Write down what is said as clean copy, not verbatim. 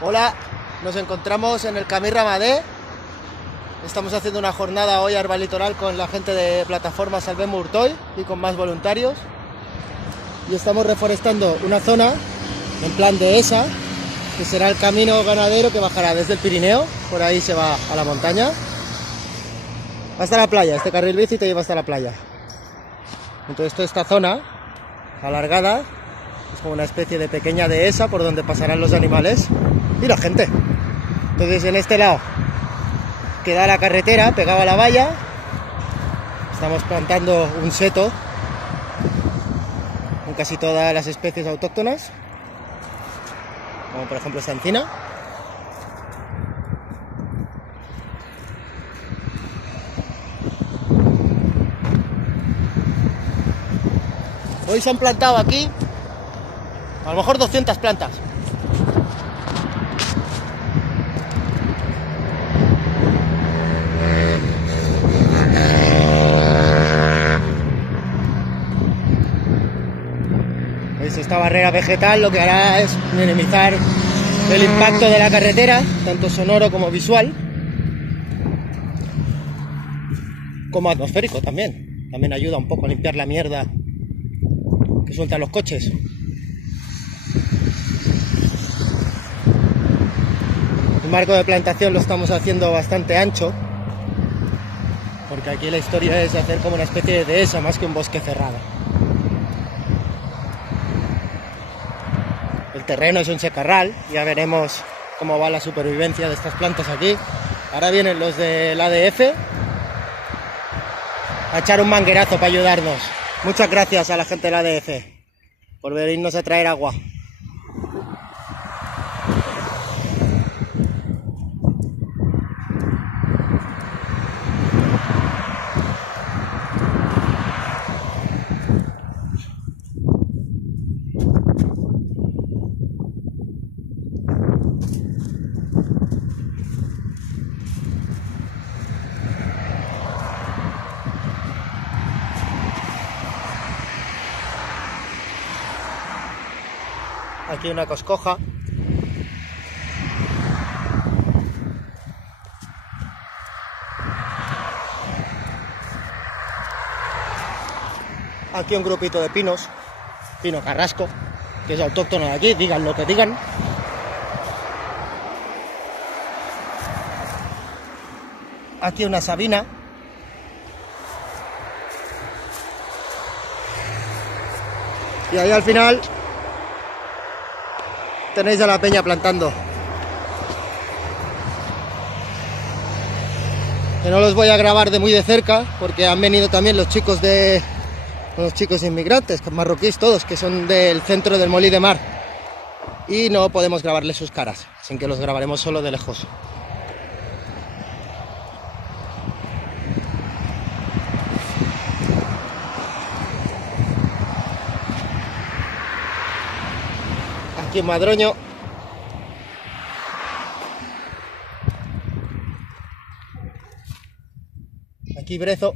Hola, nos encontramos en el Camí Ramadé. Estamos haciendo una jornada hoy arbalitoral con la gente de plataforma Salvem Urtoy y con más voluntarios. Y estamos reforestando una zona en plan dehesa, que será el camino ganadero que bajará desde el Pirineo, por ahí se va a la montaña, hasta la playa. Este carril bici te lleva hasta la playa. Entonces toda esta zona alargada es como una especie de pequeña dehesa por donde pasarán los animales y la gente. Entonces en este lado queda la carretera pegada a la valla. Estamos plantando un seto con casi todas las especies autóctonas, como por ejemplo esta encina. Hoy se han plantado aquí a lo mejor 200 plantas. Esta barrera vegetal lo que hará es minimizar el impacto de la carretera, tanto sonoro como visual, como atmosférico también. También ayuda un poco a limpiar la mierda que sueltan los coches. El marco de plantación lo estamos haciendo bastante ancho, porque aquí la historia es hacer como una especie de dehesa más que un bosque cerrado. El terreno es un secarral, ya veremos cómo va la supervivencia de estas plantas aquí. Ahora vienen los del ADF a echar un manguerazo para ayudarnos. Muchas gracias a la gente del ADF por venirnos a traer agua. Aquí una coscoja. Aquí un grupito de pinos, pino carrasco, que es autóctono de aquí, digan lo que digan. Aquí una sabina. Y ahí al final tenéis a la peña plantando. Que no los voy a grabar de muy de cerca porque han venido también los chicos inmigrantes, marroquíes todos, que son del centro del Molí de Mar, y no podemos grabarles sus caras, así que los grabaremos solo de lejos. Aquí en Madroño. Aquí Brezo.